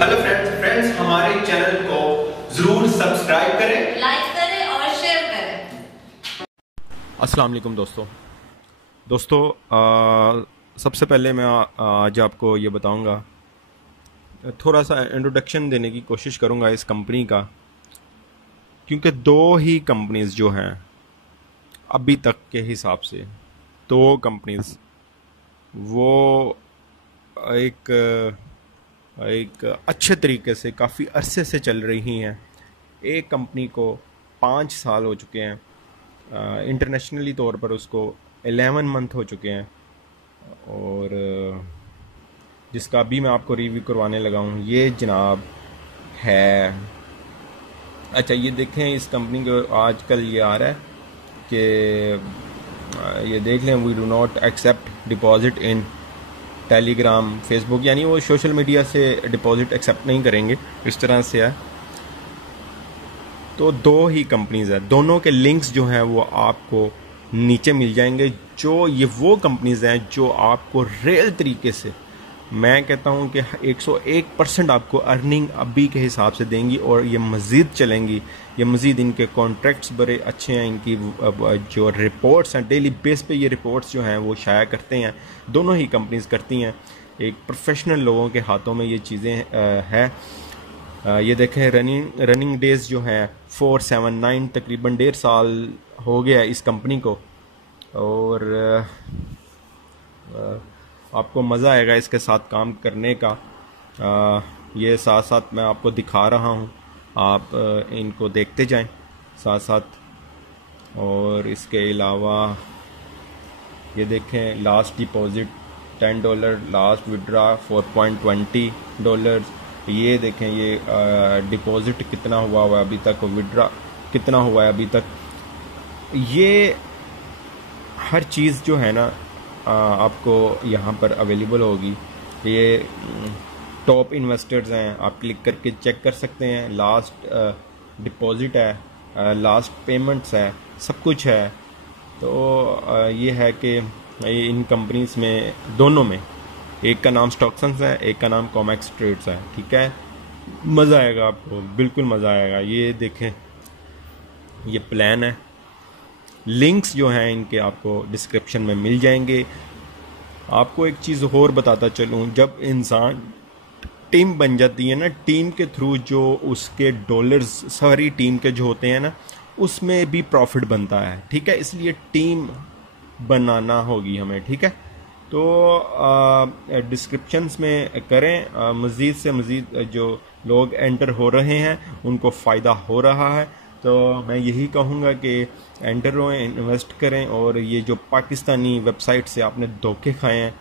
Hello friends हमारे channel को जरूर सब्सक्राइब करें, लाइक करें और शेयर करें। अस्सलाम वालेकुम दोस्तों, सबसे पहले मैं आज आपको ये बताऊंगा, थोड़ा सा इंट्रोडक्शन देने की कोशिश करूंगा इस कंपनी का, क्योंकि दो ही कंपनीज जो हैं अभी तक के हिसाब से, दो कंपनीज वो एक अच्छे तरीके से काफ़ी अरसे से चल रही हैं। एक कंपनी को 5 साल हो चुके हैं, इंटरनेशनली तौर पर उसको 11 मंथ हो चुके हैं, और जिसका अभी मैं आपको रिव्यू करवाने लगा हूँ ये जनाब है। अच्छा, ये देखें इस कंपनी को आजकल ये आ रहा है कि ये देख लें, we do not accept deposit in Telegram, Facebook, यानी वो सोशल मीडिया से डिपॉजिट एक्सेप्ट नहीं करेंगे, इस तरह से है। तो दो ही कंपनीज है, दोनों के लिंक्स जो हैं वो आपको नीचे मिल जाएंगे। जो ये वो कंपनीज हैं जो आपको रियल तरीके से, मैं कहता हूँ कि 101% आपको अर्निंग अभी के हिसाब से देंगी, और ये मज़ीद चलेंगी। ये मज़ीद इनके कॉन्ट्रैक्ट्स बड़े अच्छे हैं, इनकी जो रिपोर्ट्स हैं डेली बेस पे, ये रिपोर्ट्स जो हैं वो शाया करते हैं, दोनों ही कंपनीज करती हैं। एक प्रोफेशनल लोगों के हाथों में ये चीज़ें हैं। ये देखें, रनिंग डेज जो हैं 479, तकरीबन 1.5 साल हो गया इस कंपनी को, और आपको मज़ा आएगा इसके साथ काम करने का। ये साथ साथ मैं आपको दिखा रहा हूँ, आप इनको देखते जाएं साथ साथ। और इसके अलावा ये देखें, लास्ट डिपॉजिट $10, लास्ट विड्रा $4.20। ये देखें, ये डिपॉजिट कितना हुआ है अभी तक, विड्रा कितना हुआ है अभी तक। ये हर चीज़ जो है ना आपको यहाँ पर अवेलेबल होगी। ये टॉप इन्वेस्टर्स हैं, आप क्लिक करके चेक कर सकते हैं। लास्ट डिपॉजिट है, लास्ट पेमेंट्स है, सब कुछ है। तो ये है कि इन कंपनीज में, दोनों में, एक का नाम स्टॉक्सन्स है, एक का नाम कॉमेक्स ट्रेड्स है, ठीक है। मज़ा आएगा आपको, बिल्कुल मज़ा आएगा। ये देखें, ये प्लान है, लिंक्स जो हैं इनके आपको डिस्क्रिप्शन में मिल जाएंगे। आपको एक चीज़ और बताता चलूँ, जब इंसान टीम बन जाती है ना, टीम के थ्रू जो उसके डॉलर्स सारी टीम के जो होते हैं ना, उसमें भी प्रॉफिट बनता है, ठीक है। इसलिए टीम बनाना होगी हमें, ठीक है। तो डिस्क्रिप्शंस में करें, मज़ीद से मज़ीद जो लोग एंटर हो रहे हैं उनको फ़ायदा हो रहा है। तो मैं यही कहूँगा कि एंटर हों, इन्वेस्ट करें, और ये जो पाकिस्तानी वेबसाइट से आपने धोखे खाए हैं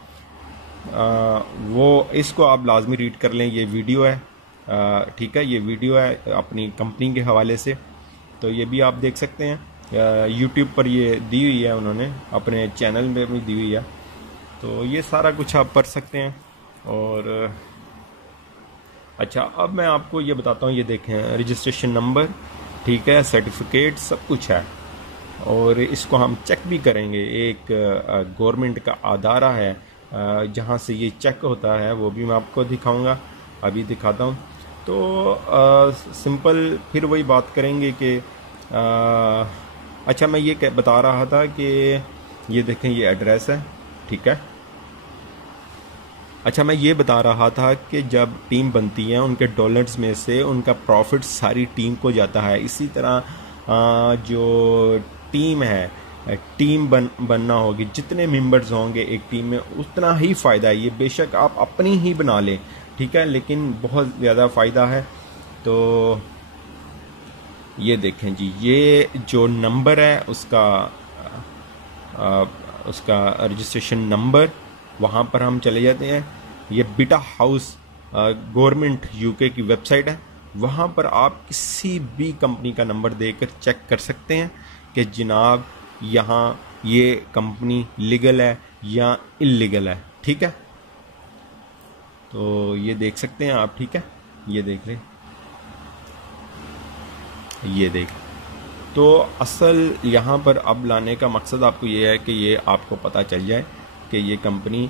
वो, इसको आप लाजमी रीड कर लें। ये वीडियो है, ठीक है, ये वीडियो है अपनी कंपनी के हवाले से, तो ये भी आप देख सकते हैं। यूट्यूब पर ये दी हुई है उन्होंने, अपने चैनल में भी दी हुई है, तो ये सारा कुछ आप पढ़ सकते हैं। और अच्छा, अब मैं आपको ये बताता हूँ, ये देखें, रजिस्ट्रेशन नंबर, ठीक है, सर्टिफिकेट, सब कुछ है, और इसको हम चेक भी करेंगे। एक गवर्नमेंट का अदारा है जहाँ से ये चेक होता है, वो भी मैं आपको दिखाऊंगा, अभी दिखाता हूँ। तो सिंपल फिर वही बात करेंगे कि अच्छा, मैं ये बता रहा था कि ये देखें, ये एड्रेस है, ठीक है। अच्छा, मैं ये बता रहा था कि जब टीम बनती है, उनके डॉलर्स में से उनका प्रॉफिट सारी टीम को जाता है। इसी तरह जो टीम है, टीम बनना होगी, जितने मेंबर्स होंगे एक टीम में उतना ही फ़ायदा है। ये बेशक आप अपनी ही बना लें, ठीक है, लेकिन बहुत ज़्यादा फ़ायदा है। तो ये देखें जी, ये जो नंबर है उसका रजिस्ट्रेशन नंबर, वहाँ पर हम चले जाते हैं। ये बीटा हाउस गवर्नमेंट यूके की वेबसाइट है, वहाँ पर आप किसी भी कंपनी का नंबर देकर चेक कर सकते हैं कि जनाब यहाँ ये कंपनी लीगल है या इल्लीगल है, ठीक है। तो ये देख सकते हैं आप, ठीक है, ये देख लें, ये देख। तो असल यहाँ पर अब लाने का मकसद आपको ये है कि ये आपको पता चल जाए कि ये कंपनी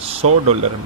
$100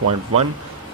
2.1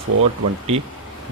420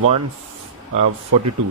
142.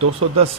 210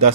10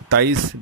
23